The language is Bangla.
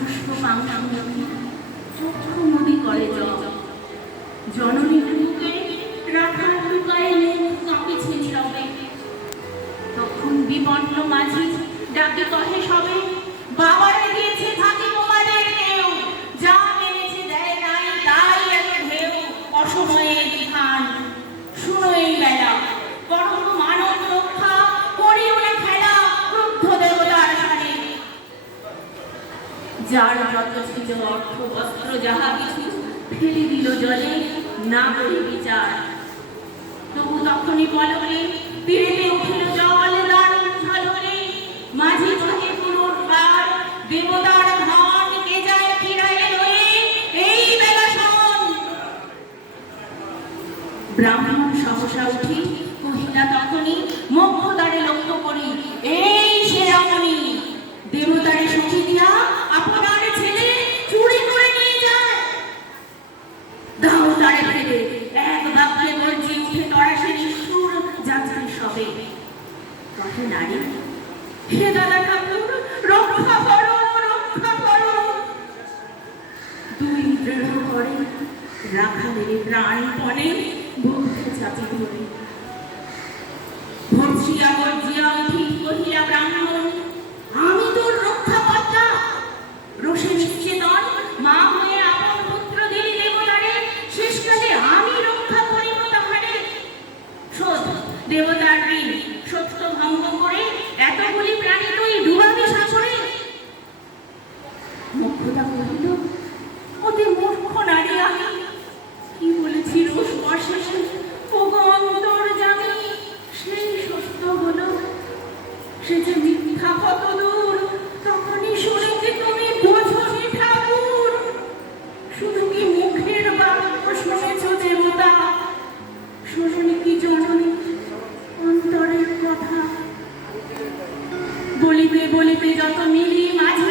শুষ্ক পাংশুমুখী চক্ষু নদী করে জননীর বুকে রাখার লুকায় মুখ কাঁপিছে নীরবে। তখন বিপন্ন মাঝি ডাকে কহে সবে, বাবারে দিয়েছে থাকে তোমাদের কেউ, যা মেনেছে দেয় নাই তাই এত ঢেউ। অসময়ে বিধান শুনো এই বেলা, করো মানব রক্ষা, করিও না খেলা ক্রুদ্ধ দেবতার সানে। যার যত ছিল অর্থ বস্ত্র যাহা কিছু ফেলে দিল জলে, না করি বিচার। তবু তখনই বললে তীরেতে উঠিল জল দারুণ ঝলরে, মাঝি কহে পুনর্বার দেবতার ধন কে যায় ফিরাইয়ে লয়ে, এই বেলা শোন। ব্রাহ্মণ সহসা উঠি কহিলা তখনই, মোক্ষদ্বারে লক্ষ্য করি এই সে রমণী, দেবতারে সখী দিয়া আপনার ছেলে চুরি করে নিয়ে যায়। দাও তারে ফেলে, এক বাক্যে গর্জে উঠে তরাসে নিষ্ঠুর যাত্রী সবে। কহে নারী, হে দাদা ঠাকুর রক্ষা করো রক্ষা করো। দুই দৃঢ় করে রাখালের প্রাণপণে বুদ্ধে চাপি ধরে। ভর্ষিয়া গর্জিয়া উঠি কহিলা ব্রাহ্মণ, আমি তোর রক্ষাকর্তা। রোষে নিশ্চেতন মা হয়ে আপন পুত্র দিলি দেবতারে, শেষকালে আমি রক্ষা করিব তাহারে। শোধ দেবতার ঋণ, সত্য ভঙ্গ করে এতগুলি প্রাণী তুই ডুবাবি সাগরে। মোক্ষদা কহিল, অতি মূর্খ নারী আমি, কি বলেছি রোষ অশেষে ওগো অন্তর্যামী। সেই সত্য হলো সে যে মিথ্যা কত দূর, তখনই শুনেছি তুমি বোঝনি ঠাকুর। শুধু কি মুখের বাক্য শুনেছ দেবতা, শুনুনি কি জননী অন্তরের কথা। বলিতে বলিতে যত মিলি মাঝে